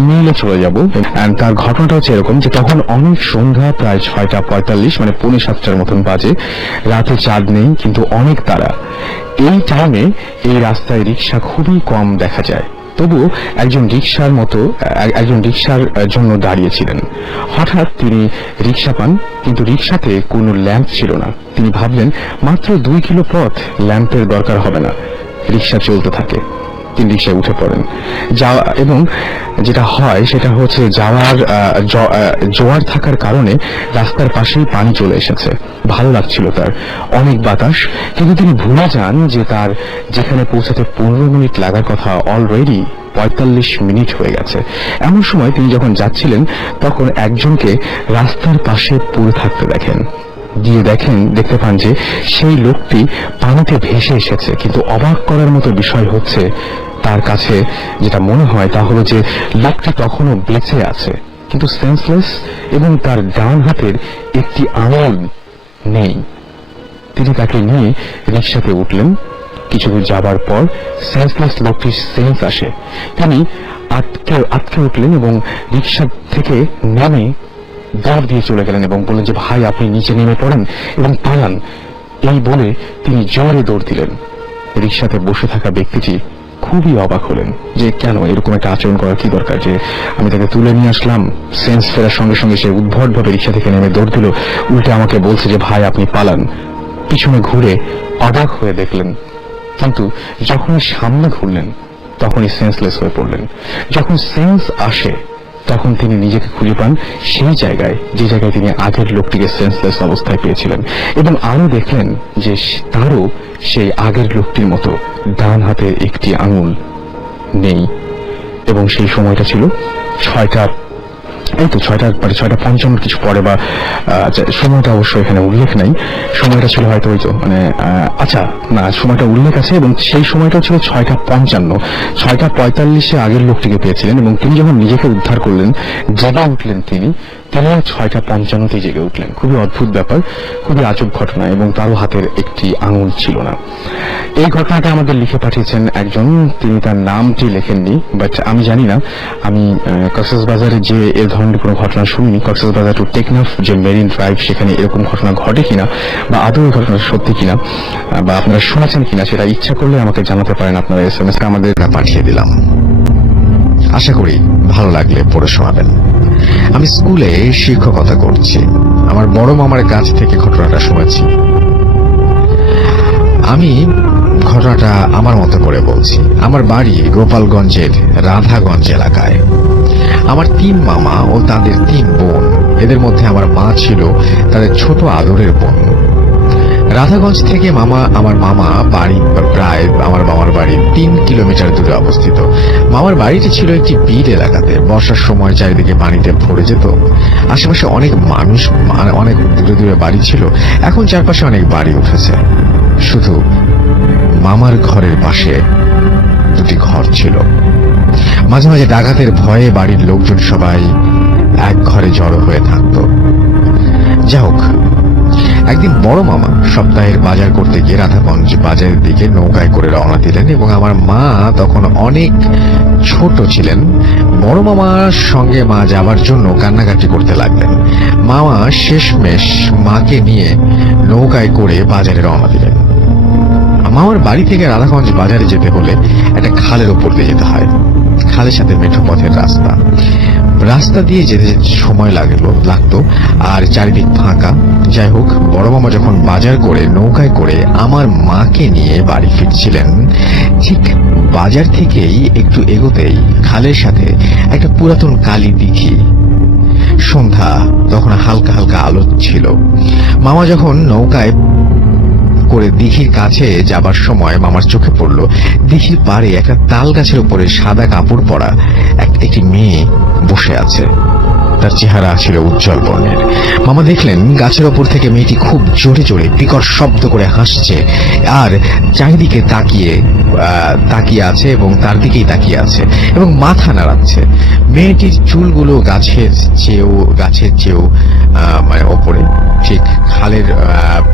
ইমেইলে চলে যাব। তার ঘটনাটা হচ্ছে এরকম যে তখন অনেক সন্ধ্যা, প্রায় 6:45 মানে 6:45 মতন বাজে। রাতে চাঁদ নেই, কিন্তু অনেক তারা। এই টাইমে এই রাস্তায় রিক্সা খুবই কম দেখা যায়। তবুও একজন রিক্সার জন্য দাঁড়িয়েছিলেন। হঠাৎ তিনি রিক্সা পান, কিন্তু রিক্সাতে কোনো ল্যাম্প ছিল না। তিনি ভাবলেন মাত্র 2 কিলো পথ, ল্যাম্পের দরকার হবে না। রিক্সা চলতে থাকে, তিনি রিক্সায় উঠে পড়েন। এবং যেটা হয় সেটা হচ্ছে জোয়ার থাকার কারণে রাস্তার পাশেই পানি চলে এসেছে। ভালো লাগছিল তার, অনেক বাতাস, কিন্তু তিনি ভুলে যান যে তার যেখানে পৌঁছাতে 15 মিনিট লাগার কথা অলরেডি 45 মিনিট হয়ে গেছে। এমন সময় তিনি যখন যাচ্ছিলেন তখন একজনকে রাস্তার পাশে পড়ে থাকতে দেখতে পান যে সেই লোকটি পানিতে ভেসে এসেছে। কিন্তু অবাক করার মতো বিষয় হচ্ছে, তার কাছে যেটা মনে হয় তা হলো যে লোকটি তখনও বেঁচে আছে, কিন্তু সেন্সলেস, এবং তার ডান হাতের একটি আঙুল নেই। তিনি তাকে নিয়ে রিক্সাতে উঠলেন। কিছু দূর যাবার পর সেন্সলেস লোকটির সেন্স আসে। তিনি আটকে উঠলেন এবং রিক্সা থেকে নেমে দৌড় দিয়ে চলে গেলেন এবং বললেন যে ভাই, আপনি নিচে নেমে পড়েন এবং পালান। এই বলে তিনি জোরে দৌড় দিলেন। রিক্সাতে বসে থাকা ব্যক্তিটি খুবই অবাক হলেন যে কেন এরকম একটা আচরণ করার কি দরকার, যে আমি তাকে তুলে নিয়ে আসলাম। সেন্স ফেরার সঙ্গে সঙ্গে সে উদ্ভটভাবে রিক্সা থেকে নেমে দৌড় দিল, উল্টে আমাকে বলছে যে ভাই, আপনি পালান। পিছনে ঘুরে অবাক হয়ে দেখলেন, কিন্তু যখন সামনে ঘুরলেন তখনই সেন্সলেস হয়ে পড়লেন। যখন সেন্স আসে তখন তিনি নিজেকে খুঁজে পান সেই জায়গায়, যে জায়গায় তিনি আগের লোকটিকে সেন্সলেস অবস্থায় পেয়েছিলেন, এবং আরো দেখলেন যে তারও সেই আগের লোকটির মতো ডান হাতে একটি আঙুল নেই। এবং সেই সময়টা ছিল 6:55 কিছু পরে, বা সময়টা অবশ্য এখানে উল্লেখ নাই। সময়টা ছিল হয়তো সময়টা উল্লেখ আছে, এবং সেই সময়টা ছিল 6:55। 6:45 আগের লোকটিকে পেয়েছিলেন, এবং তিনি যখন নিজেকে উদ্ধার করলেন, জেগে উঠলেন তিনি 6:55 জেগে উঠলেন। খুবই অদ্ভুত ব্যাপার, খুবই আজব ঘটনা, এবং তারও হাতের একটি আঙুল ছিল না। এই ঘটনাটা আমাদের লিখে পাঠিয়েছেন একজন, তিনি তার নামটি লেখেননি, বাট আমি জানি না, আমি কক্সবাজারে যে এ ধরনের কোনো ঘটনা শুনিনি। কক্সবাজার টু টেকনাফ যে মেরিন ড্রাইভ, সেখানে এরকম ঘটনা ঘটে কিনা, বা আদৌ এই ঘটনা সত্যি কিনা, বা আপনারা শুনেছেন কিনা, সেটা ইচ্ছা করলে আমাকে জানাতে পারেন। আপনারা SMS আমাদের পাঠিয়ে দিলাম, আশা করি ভালো লাগলে পড়ে শোনাবেন। আমি স্কুলে শিক্ষকতা করছি। আমার বড় মামার কাছ থেকে ঘটনাটা শুনেছি। আমি ঘটনাটা আমার মতো করে বলছি। আমার বাড়ি গোপালগঞ্জের রাধাগঞ্জ এলাকায়। আমার 3 মামা ও তাদের 3 বোন। এদের মধ্যে আমার মা ছিল তাদের ছোট আদরের বোন। রাধাগঞ্জ থেকে আমার মামা বাড়ি প্রায় আমার মামার বাড়ি 3 কিলোমিটার দূরে অবস্থিত। মামার বাড়িটি ছিল একটি বিল এলাকাতে। বর্ষার সময় চারিদিকে পানিতে ভরে যেত। আশেপাশে অনেক মানুষ, অনেক দূরে দূরে বাড়ি ছিল। এখন চারপাশে অনেক বাড়ি উঠেছে। শুধু মামার ঘরের পাশে 2টি ঘর ছিল। মাঝে মাঝে ডাকাতের ভয়ে বাড়ির লোকজন সবাই এক ঘরে জড়ো হয়ে থাকত। যা হোক, একদিন বড় মামা সপ্তাহের বাজার করতে গিয়ে রাধাগঞ্জ বাজারের দিকে নৌকায় করে রওনা দিলেন, এবং আমার মা তখন অনেক ছোট ছিলেন। বড় মামার সঙ্গে মা যাবার জন্য কান্নাকাটি করতে লাগলেন। মামা শেষমেশ মাকে নিয়ে নৌকায় করে বাজারে রওনা দিলেন। মামার বাড়ি থেকে রাধাগঞ্জ বাজারে যেতে হলে একটা খালের ওপর দিয়ে যেতে হয়। খালের সাথে মেঠো পথের রাস্তা দিয়ে যেতে সময় লাগতো, আর চারিদিক ফাঁকা। যাই হোক, বড় মামা যখন বাজার করে নৌকায় করে আমার মাকে নিয়ে বাড়ি ফিরছিলেন, ঠিক বাজার থেকেই একটু এগোতেই খালের সাথে একটা পুরাতন কালী দিঘি। সন্ধ্যা, তখন হালকা হালকা আলো ছিল। মামা যখন নৌকায় করে দিঘির কাছে যাবার সময় মামার চোখে পড়ল দিঘির পাড়ে একটা তাল গাছের উপরে সাদা কাপড় পরা একটি মেয়ে বসে আছে। তার চেহারা ছিল উজ্জ্বল বর্ণের। মামা দেখলেন গাছের ওপর থেকে মেয়েটি খুব জোরে জোরে বিকট শব্দ করে হাসছে, আর চারিদিকে তাকিয়ে আছে, এবং তার দিকেই তাকিয়ে আছে, এবং মাথা নাড়াচ্ছে। মেয়েটির চুলগুলো গাছের চেয়েও মানে ওপরে, ঠিক খালের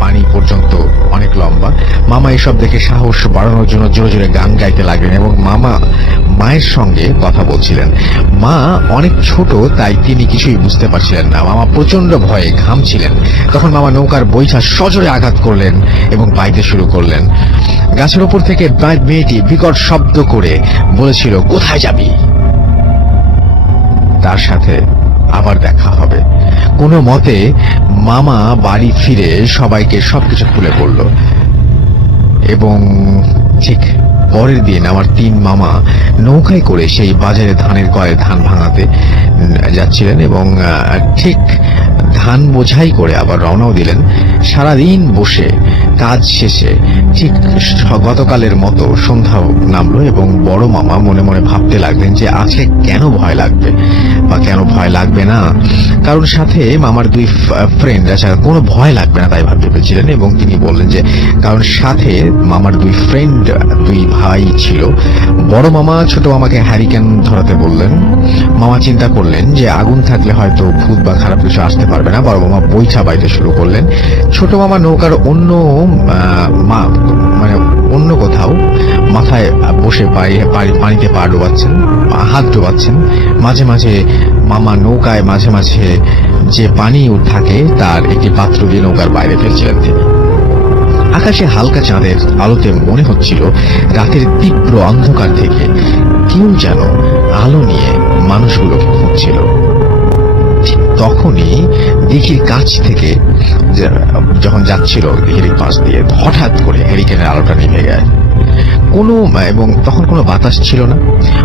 পানি পর্যন্ত অনেক লম্বা। মামা এসব দেখে সাহস বাড়ানোর জন্য জোরে জোরে গান গাইতে লাগলেন এবং মামা মায়ের সঙ্গে কথা বলছিলেন। মা অনেক ছোট, তাই তিনি কিছুই বুঝতে পারছিলেন না। মামা প্রচন্ড ভয়ে ঘামছিলেন। তখন মামা নৌকার বৈঠা সজোরে আঘাত করলেন এবং বাইতে শুরু করলেন। গাছের ওপর থেকে মেয়েটি বিকট শব্দ করে বলেছিল, কোথায় যাবি? তার সাথে আবার দেখা হবে। কোনো মতে মামা বাড়ি ফিরে সবাইকে সবকিছু খুলে বলল এবং ঠিক পরের দিন আমার 3 মামা নৌকায় করে সেই বাজারে ধানের কলে ধান ভাঙাতে যাচ্ছিলেন এবং ঠিক ধান বোঝাই করে আবার রওনাও দিলেন। সারাদিন বসে কাজ শেষে ঠিক গতকালের মতো সন্ধ্যা নামলো এবং বড় মামা মনে মনে ভাবতে লাগলেন যে আজকে কেন ভয় লাগবে বা কেন ভয় লাগবে না, কারণ সাথে মামার 2 ফ্রেন্ড আছে, কোনো ভয় লাগবে না তাই ভেবেছিলেন। এবং তিনি বললেন যে কারণ সাথে মামার 2 ফ্রেন্ড, 2 ভাই ছিল। বড় মামা ছোট মামাকে হ্যারিকেন ধরাতে বললেন। মামা চিন্তা করলেন যে আগুন থাকলে হয়তো ভূত বা খারাপ কিছু আসতে পারবে না। বড় মামা বৈঠা বাইতে শুরু করলেন। ছোট মামা নৌকার অন্য কোথাও মাথায় বসে পানিতে পা ডোবাচ্ছেন, হাত ডোবাচ্ছেন। মাঝে মাঝে মামা নৌকায় মাঝে মাঝে যে পানি থাকে তার একটি পাত্র দিয়ে নৌকার বাইরে ফেলছিলেন তিনি। আকাশে হালকা চাঁদের আলোতে মনে হচ্ছিল রাতের তীব্র অন্ধকার থেকে কেউ যেন আলো নিয়ে মানুষগুলোকে খুঁজছিল। তখনই দিঘির কাছ থেকে যখন যাচ্ছিল দিঘির পাশ দিয়ে, হঠাৎ করে হ্যারিকেনের আলোটা নিভে গেল। এবং তখন কোনো বাতাস ছিল না।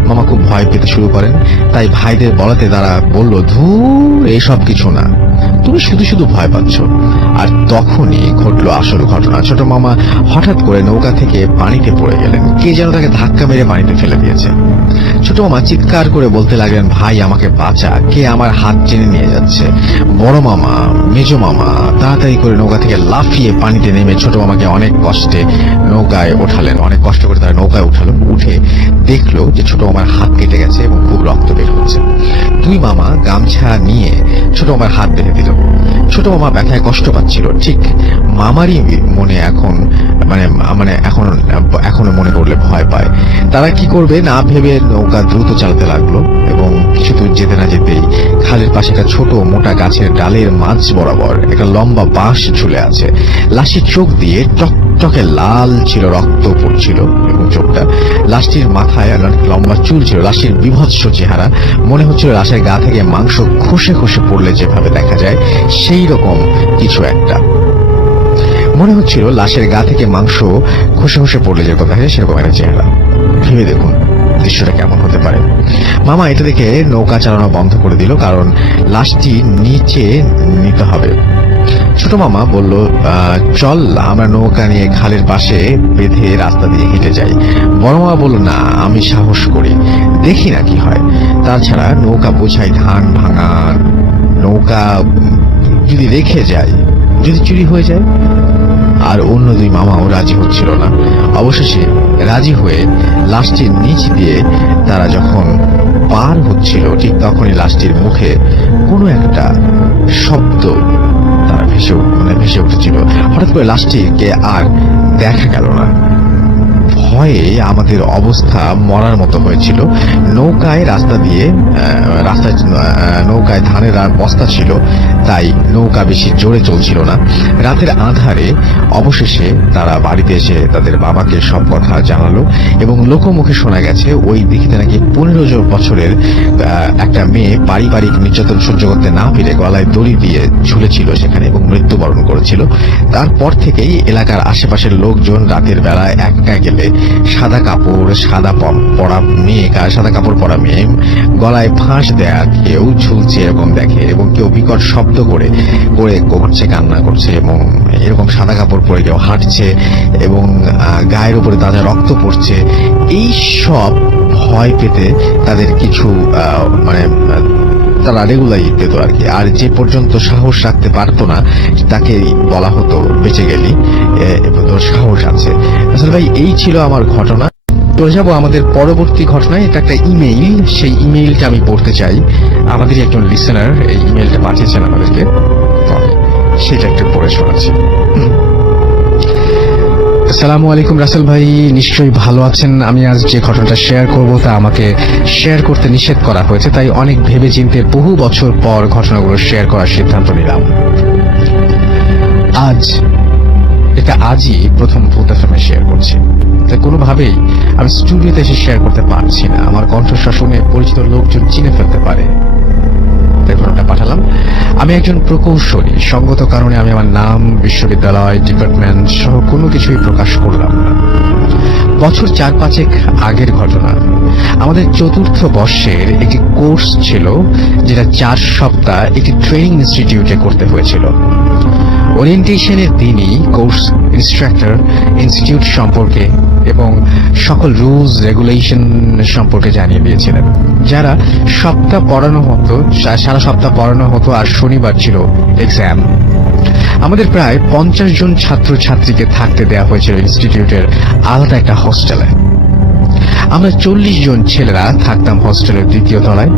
মামা খুব ভয় পেতে শুরু করেন। তাই ভাইদের বলাতে তারা বলল, ধুর, এসব কিছু না, তুমি শুধু শুধু ভয় পাচ্ছ। আর তখনই ঘটলো আসল ঘটনা। ছোট মামা হঠাৎ করে নৌকা থেকে পানিতে পড়ে গেলেন। কে যেন তাকে ধাক্কা মেরে পানিতে ফেলে দিয়েছে। ছোট মামা চিৎকার করে বলতে লাগলেন, ভাই আমাকে বাঁচা, কে আমার হাত টেনে নিয়ে যাচ্ছে। বড় মামা, মেজো মামা তাড়াতাড়ি করে নৌকা থেকে লাফিয়ে পানিতে নেমে ছোট মামাকে অনেক কষ্টে নৌকায় ওঠালেন। অনেক কষ্ট করে তারা নৌকায় উঠালো। উঠে দেখলো যে ছোট মামার হাত কেটে গেছে এবং খুব রক্ত বের হচ্ছে। 2 মামা গামছা নিয়ে ছোট মামার হাত বেঁধে দিল। ছোট মামা ব্যথায় কষ্ট পাচ্ছিল। ঠিক মামারই মনে এখনো মনে পড়লে ভয় পায়। তারা কি করবে না ভেবে নৌকা দ্রুত চালাতে লাগলো এবং কিছু দূর যেতে না যেতেই খালের পাশে একটা ছোট মোটা গাছের ডালের মাঝ বরাবর একটা লম্বা বাঁশ ঝুলে আছে। লাশির চোখ দিয়ে টকটকে লাল ছিল, রক্ত পড়ছিল এবং চোখটা। লাশটির মাথায় লম্বা চুল ছিল। লাশটির বিভৎস চেহারা, মনে হচ্ছিল লাশের গা থেকে মাংস খসে খসে পড়লে যেভাবে দেখা যায় সেই রকম কিছু একটা। মনে হচ্ছিল লাশের গা থেকে মাংস খসে খসে পড়লে যেরকম দেখা যায় সেরকম একটা চেহারা। ভেবে দেখুন দৃশ্যটা কেমন হতে পারে। মামা এটা দেখে নৌকা চালানো বন্ধ করে দিল, কারণ লাশটি নিচে নিতে হবে। ছোট মামা বলল, চল আমরা নৌকা নিয়ে খালের পাশে বেঁধে রাস্তা দিয়ে হেঁটে যাই। বড় মামা বলল, না, আমি সাহস করি, দেখি না কি হয়। তাছাড়া নৌকা বোঝাই ধান ভাঙা, নৌকা যদি রেখে যায়, যদি চুরি হয়ে যায়। আর অন্য 2 মামাও রাজি হচ্ছিল না। অবশেষে রাজি হয়ে লাশটির নিচ দিয়ে তারা যখন পার হচ্ছিল, ঠিক তখনই লাশটির মুখে কোনো একটা শব্দ তারা ভেসে উঠেছিল। হঠাৎ করে লাশটিকে আর দেখা গেল না। ভয়ে আমাদের অবস্থা মরার মতো হয়েছিল। নৌকায় নৌকায় ধানের আর বস্তা ছিল, তাই নৌকা বেশি জোরে চলছিল না। রাতের আঁধারে অবশেষে তারা বাড়িতে এসে তাদের বাবাকে সব কথা জানালো এবং লোকমুখে শোনা গেছে ওই দিঘিতে নাকি 15 বছরের একটা মেয়ে পারিবারিক নির্যাতন সহ্য করতে না পেরে গলায় দড়ি দিয়ে ঝুলেছিল সেখানে এবং মৃত্যুবরণ করেছিল। তারপর থেকেই এলাকার আশেপাশের লোকজন রাতের বেলায় একা গেলে সাদা কাপড় পরা মেয়ে গলায় ফাঁস দেয়া কেউ ঝুলছে এরকম দেখে এবং কেউ বিকট শব্দ করে করছে, কান্না করছে এবং এরকম সাদা কাপড় পরে কেউ হাঁটছে এবং গায়ের উপরে তাজা রক্ত পড়ছে। এই সব ভয় পেতে তাদের কিছু তারা রেগুলারই পেত আর কি। আর যে পর্যন্ত সাহস রাখতে পারতো না তাকে বলা হতো বেঁচে গেলি, তোর সাহস আছে। আসলে ভাই এই ছিল আমার ঘটনা। চলে যাব আমাদের পরবর্তী ঘটনায়। এটা একটা ইমেইল, সেই ইমেইলটা আমি পড়তে চাই। আমাদের একজন লিসেনার এই ইমেইলটা পাঠিয়েছেন আমাদেরকে, তো আমি সেটা একটু পড়ে শোনাচ্ছি। আসসালামু আলাইকুম রাসেল ভাই, নিশ্চয়ই ভালো আছেন। আমি আজ যে ঘটনাটা শেয়ার করব তা আমাকে শেয়ার করতে নিষেধ করা হয়েছে, তাই অনেক ভেবে চিন্তে বহু বছর পর ঘটনাগুলো শেয়ার করার সিদ্ধান্ত নিলাম। আজই প্রথম ভূত এফএমে শেয়ার করছি, তাই কোনোভাবেই আমি স্টুডিওতে এসে শেয়ার করতে পারছি না। আমার কণ্ঠস্বর শুনে পরিচিত লোকজন চিনে ফেলতে পারে, তাই ঘটনাটা পাঠালাম। আমি একজন প্রকৌশলী, সঙ্গত কারণে আমি আমার নাম, বিশ্ববিদ্যালয়, ডিপার্টমেন্ট সহ কোনো কিছুই প্রকাশ করলাম না। বছর 4-5 আগের ঘটনা। আমাদের চতুর্থ বর্ষের একটি কোর্স ছিল, যেটা 4 সপ্তাহ একটি ট্রেনিং ইনস্টিটিউটে করতে হয়েছিল। ওরিয়েন্টেশনের দিনই কোর্স ইনস্ট্রাক্টর ইনস্টিটিউট সম্পর্কে এবং সকল রুলস রেগুলেশন সম্পর্কে জানিয়ে দিয়েছিলেন। যারা সারা সপ্তাহ পড়ানো হতো, আর শনিবার ছিল এক্সাম। আমাদের প্রায় 50 জন ছাত্র ছাত্রীকে থাকতে দেওয়া হয়েছিল ইনস্টিটিউটের আলাদা একটা হোস্টেলে। আমরা 40 জন ছেলেরা থাকতাম হোস্টেলের 2য় তলায়।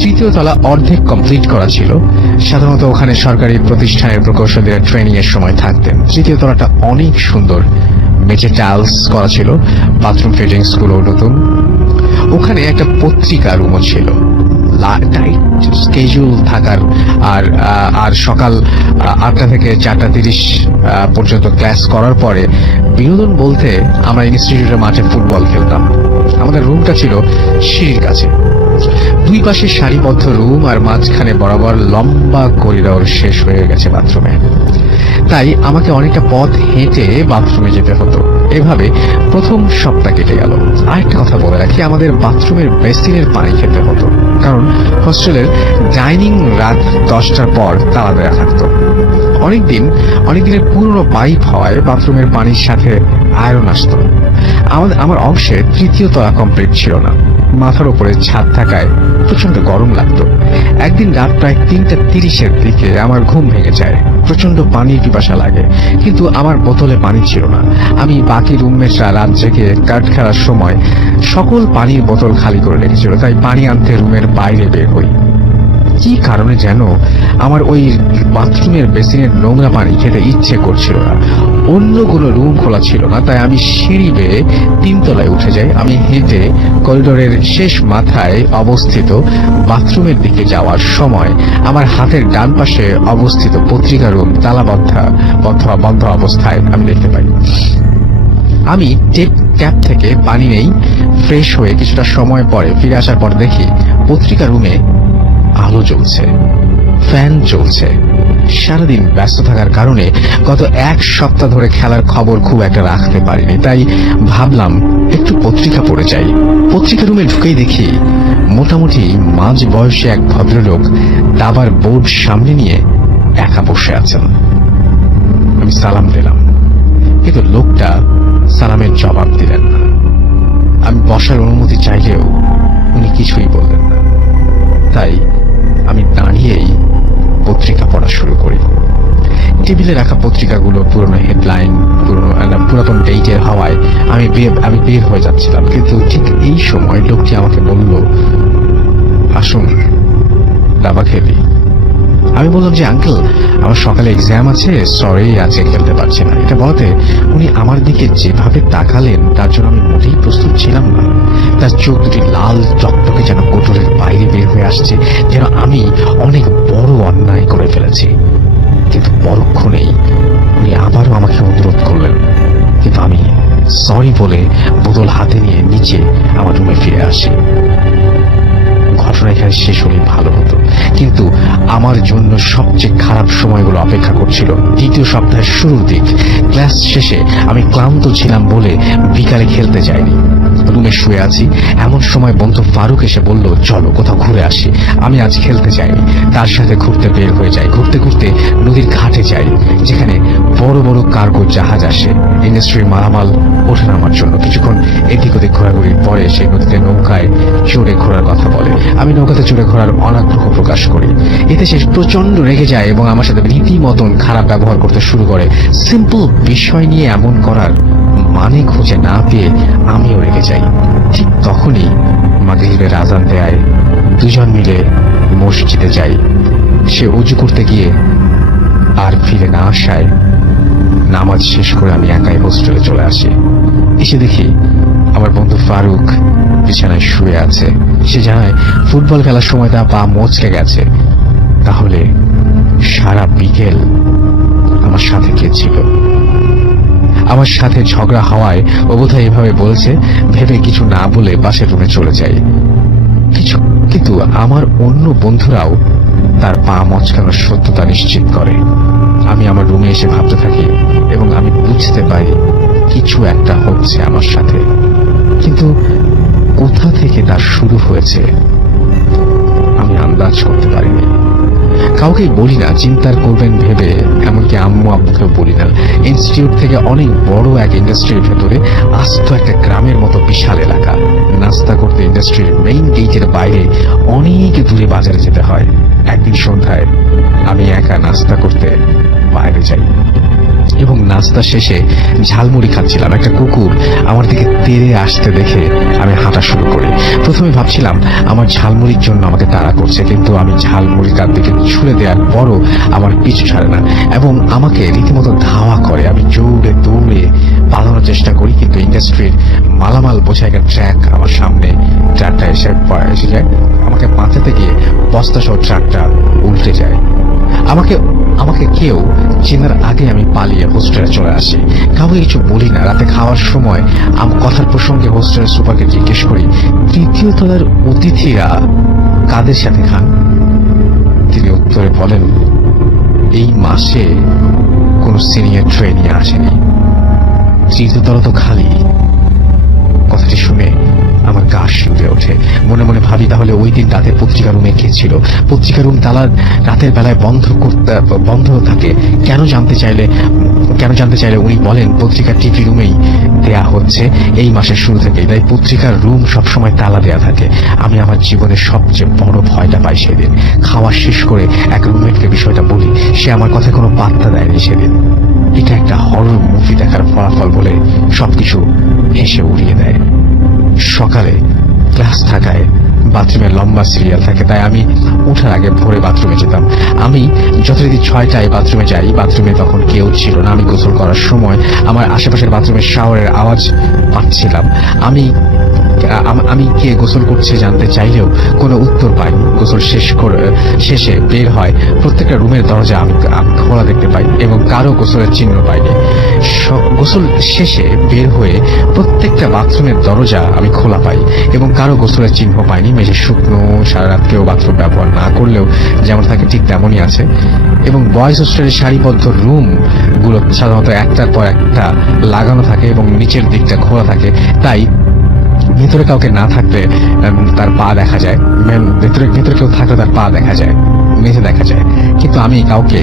3য় তলা অর্ধেক কমপ্লিট করা ছিল। সাধারণত ওখানে সরকারি প্রতিষ্ঠানের প্রকৌশলীরা ট্রেনিং এর সময় থাকতেন। 3য় তলাটা অনেক সুন্দর, মেঝে টাইলস করা ছিল, বাথরুম ফিটিংস গুলো নতুন। ওখানে একটা পত্রিকা রুমও ছিল, স্কেজুল থাকার, আর সকাল 8টা থেকে 4:30 পর্যন্ত ক্লাস করার পরে বিনোদন বলতে আমরা ইনস্টিটিউটের মাঠে ফুটবল খেলতাম। আমাদের রুমটা ছিল সিঁড়ির কাছে, 2 পাশে সারিবদ্ধ রুম, আর মাঝখানে বরাবর লম্বা করিডোর শেষ হয়ে গেছে বাথরুমে। তাই আমাকে অনেকটা পথ হেঁটে বাথরুমে যেতে হতো। এভাবে প্রথম সপ্তাহ কেটে গেল। আরেকটা কথা বলে রাখি, আমাদের বাথরুমের বেসিনের পানি খেতে হতো, কারণ হোস্টেলের ডাইনিং রাত 10টার পর তালা দেওয়া থাকতো। অনেকদিনের পুরনো পাইপ হওয়ায় বাথরুমের পানির সাথে আয়রন আসতো। আমার অংশে 3য় তলা কমপ্লিট ছিল না। মাথার উপরে ছাদ থাকায় প্রচন্ড গরম লাগতো। একদিন রাত প্রায় 3:30-এর দিকে আমার ঘুম ভেঙে যায়। প্রচন্ড পানির পিপাসা লাগে, কিন্তু আমার বোতলে পানি ছিল না। আমি বাকি রুমমেটরা রাত জেগে কাঠ খেলার সময় সকল পানির বোতল খালি করে রেখেছিল, তাই পানি আনতে রুমের বাইরে বের হই। কি কারণে যেন আমার ওই বাথরুমের বেসিনের নোংরা পানি খেতে ইচ্ছে করছিল না। অন্য কোনো রুম খোলা ছিল না, তাই আমি সিঁড়ি বেয়ে 3 তলায় উঠে যাই। আমি হেঁটে করিডোরের শেষ মাথায় অবস্থিত বাথরুমের দিকে যাওয়ার সময় আমার হাতের ডান পাশে অবস্থিত পত্রিকা রুম বন্ধ অবস্থায় আমি দেখতে পাই। আমি ট্যাপ থেকে পানি নেই, ফ্রেশ হয়ে কিছুটা সময় পরে ফিরে আসার পর দেখি পত্রিকা রুমে আলো জ্বলছে, ফ্যান চলছে। সারাদিন ব্যস্ত থাকার কারণে গত 1 সপ্তাহ ধরে খেলার খবর খুব একটা রাখতে পারিনি, তাই ভাবলাম একটু পত্রিকা পড়ে যাই। পত্রিকা রুমে ঢুকেই দেখি মোটামুটি মাঝ বয়সী এক ভদ্রলোক দাবার বোর্ড সামনে নিয়ে একা বসে আছেন। আমি সালাম দিলাম, কিন্তু লোকটা সালামের জবাব দিলেন না। আমি বসার অনুমতি চাইলেও উনি কিছুই বললেন না। তাই আমি দাঁড়িয়েই পত্রিকা পড়া শুরু করি। টেবিলে রাখা পত্রিকাগুলো পুরনো হেডলাইন, পুরাতন ডেটের হওয়ায় আমি বের হয়ে যাচ্ছিলাম, কিন্তু ঠিক এই সময় লোকটি আমাকে বলল, আসুন দাবা খেলি। আমি বললাম যে আঙ্কেল, আমার সকালে এক্সাম আছে, সরি আজকে খেলতে পারছি না। এটা বলতে উনি আমার দিকে যেভাবে তাকালেন তার জন্য আমি মোটেই প্রস্তুত ছিলাম না। তার চোখ দুটি লাল টকটকে, যেন কোটরের বাইরে বের হয়ে আসছে, যেন আমি অনেক বড় অন্যায় করে ফেলেছি। কিন্তু পরক্ষণেই উনি আবারও আমাকে অনুরোধ করলেন, কিন্তু আমি সরি বলে বোতল হাতে নিয়ে নিচে আমার রুমে ফিরে আসি। ঘটনা এখানে শেষ হলেই ভালো হতো, কিন্তু আমার জন্য সবচেয়ে খারাপ সময়গুলো অপেক্ষা করছিল। 2য় সপ্তাহের শুরুর দিক। ক্লাস শেষে আমি ক্লান্ত ছিলাম বলে বিকালে খেলতে যাইনি, রুমে শুয়ে আছি। এমন সময় বন্ধু ফারুক এসে বলল, চলো কোথাও ঘুরে আসি। আমি আজ খেলতে যাইনি, তার সাথে ঘুরতে বের হয়ে যাই। ঘুরতে ঘুরতে নদীর ঘাটে যাই, যেখানে বড় বড় কার্গো জাহাজ আসে ইন্ডাস্ট্রির মালামাল ওঠে নামার জন্য। কিছুক্ষণ এদিক ওদিক ঘোরাঘুরির পরে সেই নদীতে নৌকায় চড়ে ঘোরার কথা বলে। আমি নৌকাতে চড়ে ঘোরার অনাগ্রহ প্রকাশ করি। এতে সে প্রচন্ড রেগে যায় এবং আমার সাথে রীতিমতন খারাপ ব্যবহার করতে শুরু করে। সিম্পল বিষয় নিয়ে এমন করার মানে খুঁজে না পেয়ে আমিও রেগে যাই। ঠিক তখনই মাগরিবের আজান দেয়, দুজন মিলে মসজিদে যাই। সে উজু করতে গিয়ে আর ফিরে না আসায় নামাজ শেষ করে আমি একাই হোস্টেলে চলে আসি। এসে দেখি আমার বন্ধু ফারুক বিছানায় শুয়ে আছে। সে জানায় ফুটবল খেলার সময় তার পা মচকে গেছে। তাহলে সারা বিকেল আমার সাথে কে ছিল? আমার সাথে ঝগড়া হওয়ায় ও বোধহয় এভাবে বলছে ভেবে কিছু না বলে পাশের রুমে চলে যাই। কিন্তু আমার অন্য বন্ধুরাও তার পা মচকানোর সত্যতা নিশ্চিত করে। আমি আমার রুমে এসে ভাবতে থাকি এবং আমি বুঝতে পারি কিছু একটা হচ্ছে আমার সাথে, কিন্তু কোথা থেকে তার শুরু হয়েছে আমি আন্দাজ করতে পারিনি। কাউকেই বলি না, চিন্তার করবেন ভেবে, এমনকি আম্মু আব্বুকেও বলি না। ইনস্টিটিউট থেকে অনেক বড় এক ইন্ডাস্ট্রির ভেতরে আস্ত একটা গ্রামের মতো বিশাল এলাকা। নাস্তা করতে ইন্ডাস্ট্রির মেইন গেটের বাইরে অনেক দূরে বাজারে যেতে হয়। একদিন সন্ধ্যায় আমি একা নাস্তা করতে বাইরে যাই এবং নাস্তা শেষে ঝালমুড়ি খাচ্ছিলাম। একটা কুকুর আমার দিকে তেড়ে আসতে দেখে আমি হাঁটা শুরু করি। প্রথমে ভাবছিলাম আমার ঝালমুড়ির জন্য আমাকে তাড়া করছে, কিন্তু আমি ঝালমুড়ি তার দিকে ছুঁড়ে দেওয়ার পরও আমার পিছু ছাড়ে না এবং আমাকে রীতিমতো ধাওয়া করে। আমি জোরে দৌড়ে পালানোর চেষ্টা করি, কিন্তু ইন্ডাস্ট্রির মালামাল বোঝাই একটা ট্রাক আমার সামনে ট্রাকটা এসে যায়। আমাকে বাঁচাতে গিয়ে বস্তা সহ ট্রাকটা উল্টে যায়। আমাকে কেউ চেনার আগে আমি পালিয়ে হোস্টেলে চলে আসি। কাউকে কিছু বলি না। রাতে খাওয়ার সময় কথার প্রসঙ্গে হোস্টেলের সুপারকে জিজ্ঞেস করি, তৃতীয় তলার অতিথিরা কাদের সাথে খান? তিনি উত্তরে বলেন, এই মাসে কোনো সিনিয়র ট্রেনি আসেনি, তৃতীয় তলা তো খালি। কথাটি শুনে আমার গা শিউরে ওঠে। মনে মনে ভাবি, তাহলে ওই দিন রাতে পত্রিকা রুমে কে ছিল? পত্রিকা রুম তালা রাতের বেলায় বন্ধ থাকে কেন জানতে চাইলে উনি বলেন পত্রিকা টিভি রুমেই দেয়া হচ্ছে এই মাসের শুরু থেকেই, তাই পত্রিকার রুম সবসময় তালা দেয়া থাকে। আমি আমার জীবনের সবচেয়ে বড় ভয়টা পাই সেদিন। খাওয়া শেষ করে এক রুমমেটকে বিষয়টা বলি, সে আমার কথায় কোনো পাত্তা দেয়নি সেদিন। এটা একটা হরর মুভি দেখার ফলাফল বলে সবকিছু হেসে উড়িয়ে দেয়। সকালে ক্লাস থাকায় বাথরুমে লম্বা সিরিয়াল থাকে, তাই আমি উঠার আগে ভোরে বাথরুমে যেতাম। আমি যথারীতি 6টায় বাথরুমে যাই। বাথরুমে তখন কেউ ছিল না। আমি গোসল করার সময় আমার আশেপাশের বাথরুমের শাওয়ারের আওয়াজ পাচ্ছিলাম। আমি কে গোসল করছে জানতে চাইলেও কোনো উত্তর পাইনি। গোসল শেষে বের হয়, প্রত্যেকটা রুমের দরজা আমি খোলা দেখতে পাই এবং কারো গোসলের চিহ্ন পাইনি। গোসল শেষে বের হয়ে প্রত্যেকটা বাথরুমের দরজা আমি খোলা পাই এবং কারো গোসলের চিহ্ন পাইনি। মেঝে শুকনো, সারা রাত কেউ বাথরুম ব্যবহার না করলেও যেমন থাকে ঠিক তেমনই আছে এবং বয়েজ হোস্টেলের সারিবদ্ধ রুম গুলো সাধারণত একটার পর একটা লাগানো থাকে এবং নিচের দিকটা খোলা থাকে, তাই ভেতরে কাউকে না থাকলে তার পা দেখা যায়, ভেতরে কেউ থাকলে তার পা দেখা যায়, মেঝে দেখা যায়। কিন্তু আমি কাউকে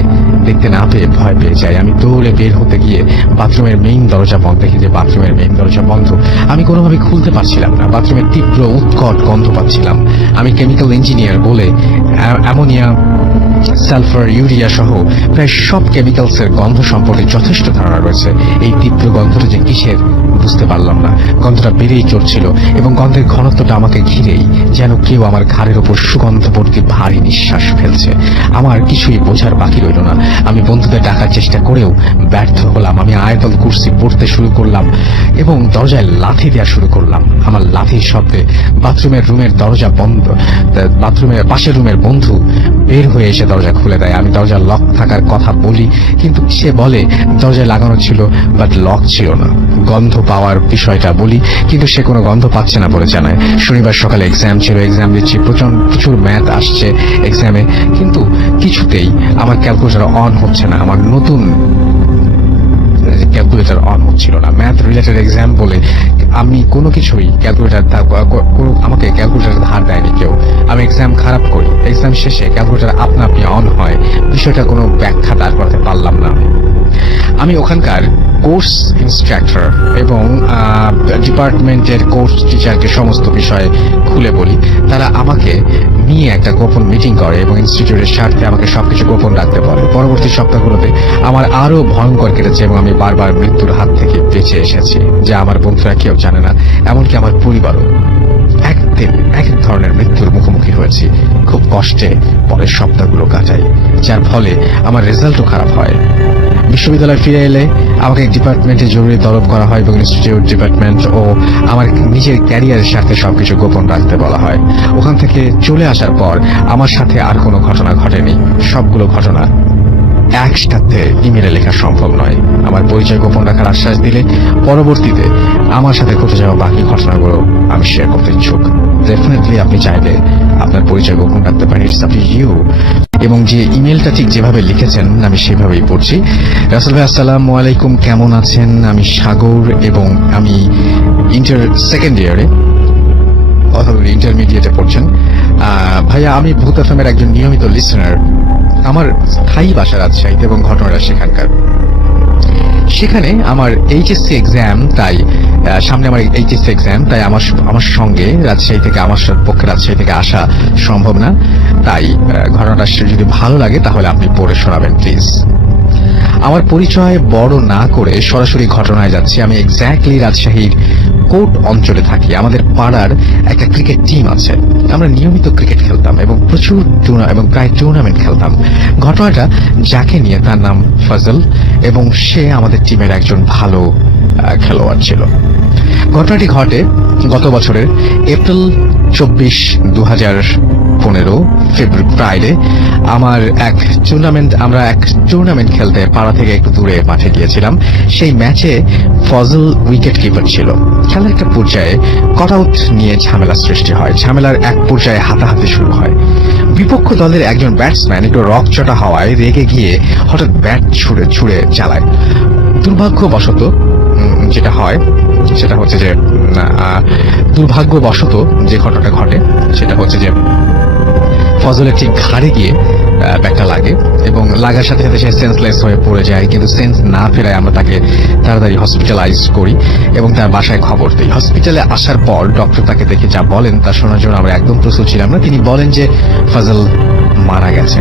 দেখতে না পেয়ে ভয় পেয়ে যাই। আমি দৌড়ে বের হতে গিয়ে বাথরুমের মেইন দরজা বন্ধ দেখি যে বাথরুমের মেইন দরজা বন্ধ। আমি কোনোভাবে খুলতে পারছিলাম না। বাথরুমের তীব্র উৎকট গন্ধ পাচ্ছিলাম। আমি কেমিক্যাল ইঞ্জিনিয়ার বলে অ্যামোনিয়া, সালফার, ইউরিয়া সহ প্রায় সব কেমিক্যালসের গন্ধ সম্পর্কে যথেষ্ট ধারণা রয়েছে। এই তীব্র গন্ধটা যে কিসের বুঝতে পারলাম না। গন্ধটা বেড়েই চড়ছিল এবং গন্ধের ঘনত্বটা আমাকে ঘিরেই যেন কেউ আমার ঘাড়ের ওপর সুগন্ধবর্তী ভারী নিঃশ্বাস ফেলছে। আমার কিছুই বোঝার বাকি রইল না। আমি বন্ধুদের ডাকার চেষ্টা করেও ব্যর্থ হলাম। আমি আয়াতুল কুরসি পড়তে শুরু করলাম এবং দরজায় লাথি দেওয়া শুরু করলাম। আমার লাথির শব্দে বাথরুমের পাশের রুমের বন্ধু বের হয়ে এসে দরজা খুলে দেয়। আমি দরজা লক থাকার কথা বলি, কিন্তু সে বলে দরজায় লাগানো ছিল বাট লক ছিল না। গন্ধ পাওয়ার বিষয়টা বলি, কিন্তু সে কোনো গন্ধ পাচ্ছে না বলে জানায়। শনিবার সকালে এক্সাম ছিল, এক্সাম দিচ্ছি, প্রচুর ম্যাথ আসছে এক্সামে, কিন্তু কিছুতেই আমার ক্যালকুলেটর অন হচ্ছে না। আমার নতুন ক্যালকুলেটর অন হচ্ছিল না। ম্যাথ রিলেটেড এক্সাম বলে আমি কোনো কিছুই আমাকে ক্যালকুলেটর ধার দেয়নি কেউ। আমি এক্সাম খারাপ করি, এক্সাম শেষে ক্যালকুলেটর আপনা আপনি অন হয়, বিষয়টা কোনো ব্যাখ্যা দাঁড় করাতে পারলাম না। আমি ওখানকার কোর্স ইনস্ট্রাক্টর এবং ডিপার্টমেন্টের কোর্স টিচারকে সমস্ত বিষয়ে খুলে বলি। তারা আমাকে নিয়ে একটা গোপন মিটিং করে এবং ইনস্টিটিউটের স্বার্থে আমাকে সবকিছু গোপন রাখতে বলে। পরবর্তী সপ্তাহগুলোতে আমার আরো ভয়ঙ্কর কেটেছে এবং আমি বারবার মৃত্যুর হাত থেকে বেঁচে এসেছি, যা আমার বন্ধুরা কেউ জানে না, এমনকি আমার পরিবারও। একদিন এক ধরনের মৃত্যুর মুখোমুখি হয়েছি, খুব কষ্টে পরের সপ্তাহগুলো কাটাই, যার ফলে আমার রেজাল্টও খারাপ হয়। বিশ্ববিদ্যালয়ে ফিরে এলে আমাকে ডিপার্টমেন্টে জরুরি তলব করা হয় এবং ইনস্টিটিউট ডিপার্টমেন্ট ও আমার নিজের ক্যারিয়ারের সাথে সবকিছু গোপন রাখতে বলা হয়। ওখান থেকে চলে আসার পর আমার সাথে আর কোনো ঘটনা ঘটেনি। সবগুলো ঘটনা একসাথে ইমেলে লেখা সম্ভব নয়। আমার পরিচয় গোপন রাখার আশ্বাস দিলে পরবর্তীতে আমার সাথে ঘটে যাওয়া বাকি ঘটনাগুলো আমি শেয়ার করতে ইচ্ছুক। ডেফিনেটলি আপনি চাইলে আপনার পরিচয় গোপন রাখতে পারেন, ইটস আপ টু ইউ। এবং যে ইমেলটা ঠিক যেভাবে লিখেছেন আমি সেভাবেই পড়ছি। রাসেল ভাই আসসালামু আলাইকুম, কেমন আছেন? আমি সাগর এবং আমি সেকেন্ড ইয়ারে অথবা ইন্টারমিডিয়েটে পড়ছেন। ভাইয়া, আমি ভূত এফএমের একজন নিয়মিত লিসেনার। আমার স্থায়ী বাসা রাজশাহীতে এবং ঘটনাটা সেখানকার। সেখানে আমার এইচএসসি এক্সাম, তাই সামনে আমার এইচএসসি এক্সাম, তাই আমার সঙ্গে রাজশাহী থেকে আমার পক্ষে রাজশাহী থেকে আসা সম্ভব না। তাই ঘটনাটা যদি ভালো লাগে তাহলে আপনি পড়ে শোনাবেন প্লিজ। আমার পরিচয় বড় না করে সরাসরি ঘটনায় যাচ্ছি। আমি এক্স্যাক্টলি রাজশাহীর কোট অঞ্চলে থাকি। আমাদের পাড়ার একটা ক্রিকেট টিম আছে। আমরা নিয়মিত ক্রিকেট খেলতাম এবং প্রায় টুর্নামেন্ট খেলতাম। ঘটনাটা যাকে নিয়ে, তার নাম ফজল এবং সে আমাদের টিমের একজন ভালো খেলোয়াড় ছিল। ঘটনাটি ঘটে গত বছরের এপ্রিল 24, 2015 ফ্রাইডে। আমরা এক টুর্নামেন্ট খেলতে পাড়া থেকে একটু দূরে মাঠে গিয়েছিলাম। সেই ম্যাচে ফজল উইকেট কিপার ছিল। খেলার একটা পর্যায়ে কট আউট নিয়ে ঝামেলা সৃষ্টি হয়। ঝামেলার এক পর্যায়ে হাতাহাতি শুরু হয়। বিপক্ষ দলের একজন ব্যাটসম্যান একটু রকচটা হওয়ায় রেগে গিয়ে হঠাৎ ব্যাট ছুড়ে চালায়। দুর্ভাগ্যবশত যেটা হয় সেটা হচ্ছে যে দুর্ভাগ্যবশত যে ঘটনাটা ঘটে সেটা হচ্ছে যে ফজলের ঠিক ঘাড়ে গিয়ে ব্যাটটা লাগে এবং লাগার সাথে সাথে সে সেন্সলেস হয়ে পড়ে যায়। কিন্তু সেন্স না ফেরায় আমরা তাকে তাড়াতাড়ি হসপিটালাইজ করি এবং তার বাসায় খবর দিই। হসপিটালে আসার পর ডক্টর তাকে দেখে যা বলেন তা শোনার জন্য আমরা একদম প্রস্তুত ছিলাম না। তিনি বলেন যে ফজল মারা গেছে।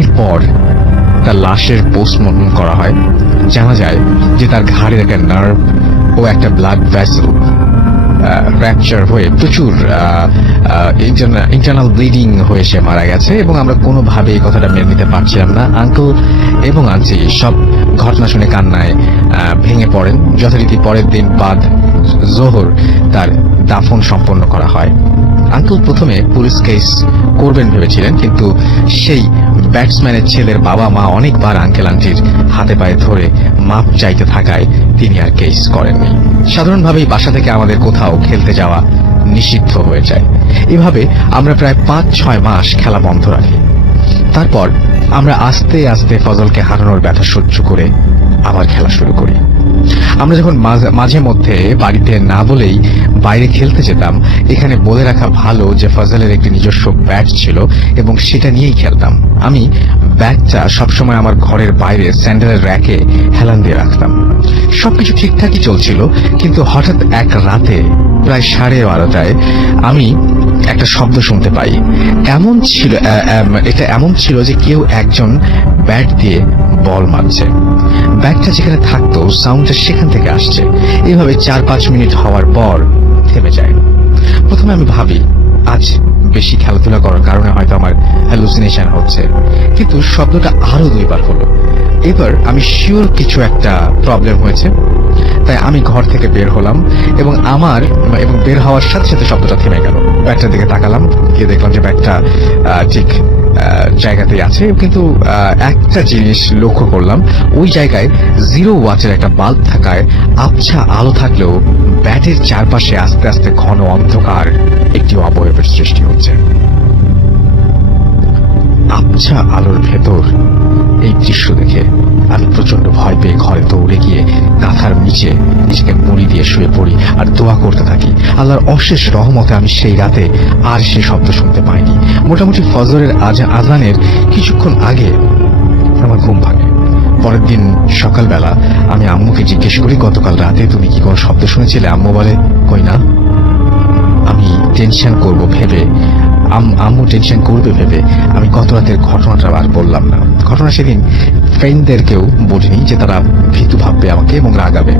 এরপর তার লাশের পোস্টমর্টম করা হয়। জানা যায় যে তার ঘাড়ের একটা নার্ভ ও একটা ব্লাড ভেসেল ফ্র্যাকচার হয়ে প্রচুর ইন্টারনাল ব্লিডিং হয়ে সে মারা গেছে এবং আমরা কোনোভাবে এই কথাটা মেনে নিতে পারছিলাম না। আঙ্কেল এবং আন্টি সব ঘটনা শুনে কান্নায় ভেঙে পড়েন। যথারীতি পরের দিন বাদ জোহর তার দাফন সম্পন্ন করা হয়। আঙ্কেল প্রথমে পুলিশ কেস করবেন ভেবেছিলেন, কিন্তু সেই ব্যাটসম্যানের ছেলের বাবা মা অনেকবার আঙ্কেল আন্টির হাতে পায়ে ধরে মাপ চাইতে থাকায় তিনি আর কেস করেননি। সাধারণভাবেই বাসা থেকে আমাদের কোথাও খেলতে যাওয়া নিষিদ্ধ হয়ে যায়। এভাবে আমরা প্রায় 5-6 মাস খেলা বন্ধ রাখি। তারপর আমরা আস্তে আস্তে ফজলকে হারানোর ব্যথা সহ্য করে আবার খেলা শুরু করি। আমরা যখন মাঝে মধ্যে বাড়িতে না বলেই বাইরে খেলতে যেতাম, এখানে বলে রাখা ভালো যে ফজলের একটি নিজস্ব ব্যাট ছিল এবং সেটা নিয়েই খেলতাম। আমি ব্যাটটা সবসময় আমার ঘরের বাইরে স্যান্ডেলের র্যাকে হেলান দিয়ে রাখতাম। সবকিছু ঠিকঠাকই চলছিল, কিন্তু হঠাৎ এক রাতে প্রায় 12:30টায় আমি একটা শব্দ শুনতে পাই। এটা এমন ছিল যে কেউ একজন ব্যাট দিয়ে বল মারছে। ব্যাটটা যেখানে থাকতো সাউন্ডটা সেখান থেকে আসছে। এইভাবে 4-5 মিনিট হওয়ার পর থেমে যায়। প্রথমে আমি ভাবি আজ বেশি খেলাধুলা করার কারণে হয়তো আমার হ্যালুসিনেশন হচ্ছে, কিন্তু শব্দটা আরো 2বার হলো। এবার আমি শিওর কিছু একটা প্রবলেম হয়েছে, তাই আমি ঘর থেকে বের হলাম এবং বের হওয়ার সাথে সাথে শব্দটা থেমে গেল। ব্যাটটার দিকে তাকালাম, গিয়ে দেখলাম যে ব্যাটটা ঠিক জায়গাতেই আছে, কিন্তু একটা জিনিস লক্ষ্য করলাম, ওই জায়গায় 0 ওয়াটের একটা বাল্ব থাকায় আবছা আলো থাকলেও ব্যাটের চারপাশে আস্তে আস্তে ঘন অন্ধকার একটি অবয়বের সৃষ্টি হচ্ছে। আবছা আলোর ভেতর এই দৃশ্য দেখে আমি প্রচন্ড ভয় পেয়ে ঘরে দৌড়ে গিয়ে কাঁথার নিচে নিজেকে মুড়ি দিয়ে শুয়ে পড়ি আর দোয়া করতে থাকি। আল্লাহর অশেষ রহমতে আমি সেই রাতে আর সে শব্দ শুনতে পাইনি। মোটামুটি ফজরের আজানের কিছুক্ষণ আগে আমার ঘুম ভাঙে। পরের দিন সকালবেলা আমি আম্মুকে জিজ্ঞেস করি, গতকাল রাতে তুমি কি কোনো শব্দ শুনেছিলে? আম্মু বলে, কই না। আমি টেনশন করব ভেবে, আম্মু টেনশন করবে ভেবে আমি গত রাতের ঘটনাটা আর বললাম না। ঘটনা সেদিন ফ্রেন্ডদেরকেও বলিনি, যে তারা ভীতু ভাববে আমাকে এবং রাগাবে।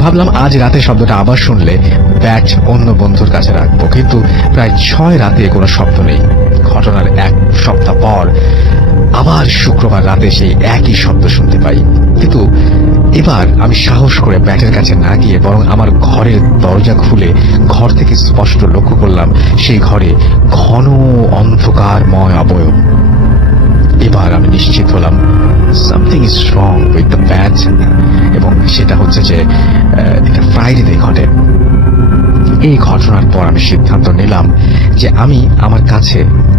ভাবলাম আজ রাতে শব্দটা আবার শুনলে ব্যাট অন্য বন্ধুর কাছে রাখবো, কিন্তু প্রায় 6 রাতে কোনো শব্দ নেই। ঘটনার 1 সপ্তাহ পর আবার শুক্রবার রাতে সেই একই শব্দ শুনতে পাই, কিন্তু এবার আমি সাহস করে ব্যাটের কাছে না গিয়ে বরং আমার ঘরের দরজা খুলে ঘর থেকে স্পষ্ট লক্ষ্য করলাম সেই ঘরে ঘন অন্ধকারময় অবয়ব। এবার আমি নিশ্চিত হলাম something is wrong with the bat, এবং সেটা হচ্ছে যে এটা ফ্রাইডেতে ঘটে। এই ঘটনার পর আমি সিদ্ধান্ত নিলাম যে আমি আমার কাছে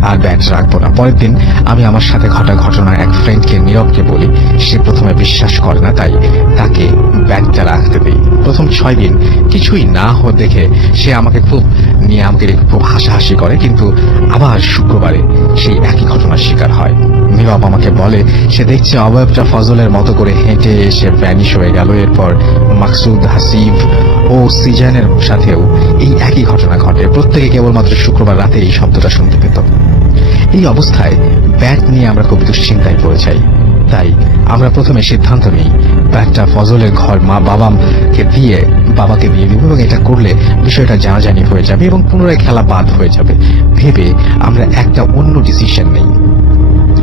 আর ব্যাট রাখবো না। পরের দিন আমি আমার সাথে ঘটা ঘটনা এক ফ্রেন্ডকে, নীরবকে বলি। সে প্রথমে বিশ্বাস করে না, তাই তাকে ব্যাটটা রাখতে দিই। প্রথম 6 দিন কিছুই না দেখে সে আমাকে খুব হাসাহাসি করে, কিন্তু আবার শুক্রবারে সেই একই ঘটনার শিকার হয়। নীরব আমাকে বলে সে দেখছে অবয়বটা ফজলের মতো করে হেঁটে এসে ভ্যানিশ হয়ে গেল। এরপর মাকসুদ, হাসিব ও সিজানের সাথেও এই একই ঘটনা ঘটে। প্রত্যেকে কেবলমাত্র শুক্রবার রাতে এই শব্দটা শুনতে পেত। এই অবস্থায় ব্যাট নিয়ে আমরা খুব দুশ্চিন্তায় পড়ে যাই। তাই আমরা প্রথমে সিদ্ধান্ত নিই ব্যাটটা ফজলের ঘর বাবাকে দিয়ে দিব, এবং এটা করলে বিষয়টা জানাজানি হয়ে যাবে এবং পুনরায় খেলা বাদ হয়ে যাবে ভেবে আমরা একটা অন্য ডিসিশন নেই।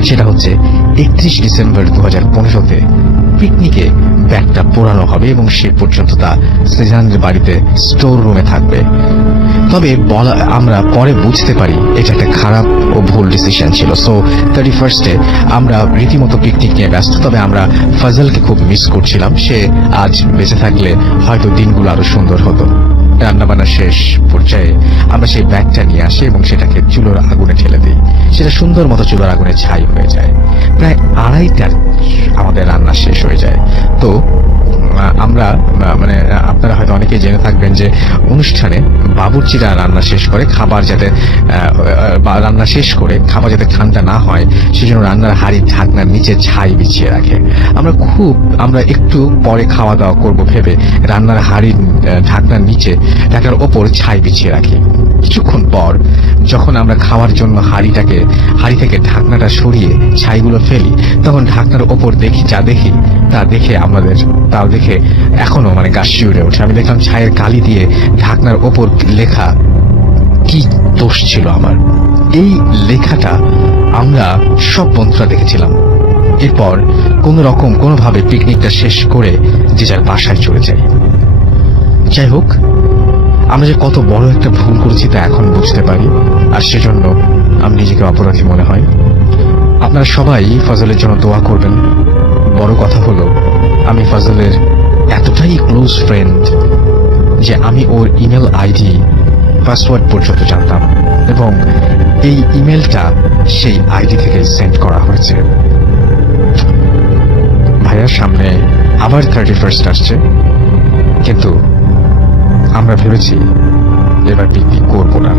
সেটা হচ্ছে 31 ডিসেম্বর 2015-তে পিকনিকে ব্যাগটা পোড়ানো হবে এবং সে পর্যন্ত তা সিজানের বাড়িতে স্টোর রুমে থাকবে। তবে আমরা পরে বুঝতে পারি এটা একটা খারাপ ও ভুল ডিসিশন ছিল। সো 31-এ আমরা রীতিমতো পিকনিক নিয়ে ব্যস্ত। তবে আমরা ফজলকে খুব মিস করছিলাম। সে আজ বেঁচে থাকলে হয়তো দিনগুলো আরো সুন্দর হতো। রান্নাবান্না শেষ পর্যায়ে আমরা সেই ব্যাগটা নিয়ে আসি এবং সেটাকে চুলোর আগুনে ঠেলে দিই। সেটা সুন্দর মতো চুলোর আগুনে ছাই হয়ে যায়। প্রায় 2:30টার আমাদের রান্না শেষ হয়ে যায়। তো আমরা আপনারা হয়তো অনেকেই জেনে থাকবেন যে অনুষ্ঠানে বাবুর্চিরা রান্না শেষ করে খাবার যাতে খাবার যাতে ঠান্ডা না হয় সেজন্য রান্নার হাঁড়ির ঢাকনার নিচে ছাই বিছিয়ে রাখে। আমরা একটু পরে খাওয়া দাওয়া করবো ভেবে রান্নার হাঁড়ির ঢাকনার নিচে ঢাকনার ওপর ছাই বিছিয়ে রাখি। কিছুক্ষণ পর যখন আমরা খাওয়ার জন্য হাঁড়ি থেকে ঢাকনাটা সরিয়ে ছাইগুলো ফেলি, তখন ঢাকনার ওপর তা দেখে এখনো গা শিউরে ওঠে। আমি দেখলাম ছায়ের কালি দিয়ে ঢাকনার ওপর লেখা। কি দোষ ছিল আমার? এই লেখাটা আমরা সব বন্ধুরা দেখেছিলাম। এরপর কোনোভাবে পিকনিকটা শেষ করে যে যার বাসায় চলে যাই। যাই হোক, আমরা যে কত বড় একটা ভুল করেছি তা এখন বুঝতে পারি, আর সেজন্য আমি নিজেকে অপরাধী মনে হয়। আপনারা সবাই ফজলের জন্য দোয়া করবেন। বড় কথা হলো আমি ফজলের এতটাই ক্লোজ ফ্রেন্ড যে আমি ওর ইমেল আইডি, পাসওয়ার্ড পর্যন্ত জানতাম, এবং এই ইমেলটা সেই আইডি থেকে সেন্ড করা হয়েছে। ভাইয়ার সামনে আবার 31 আসছে, কিন্তু আমরা ভেবেছি এবার পিকনিক করবো না।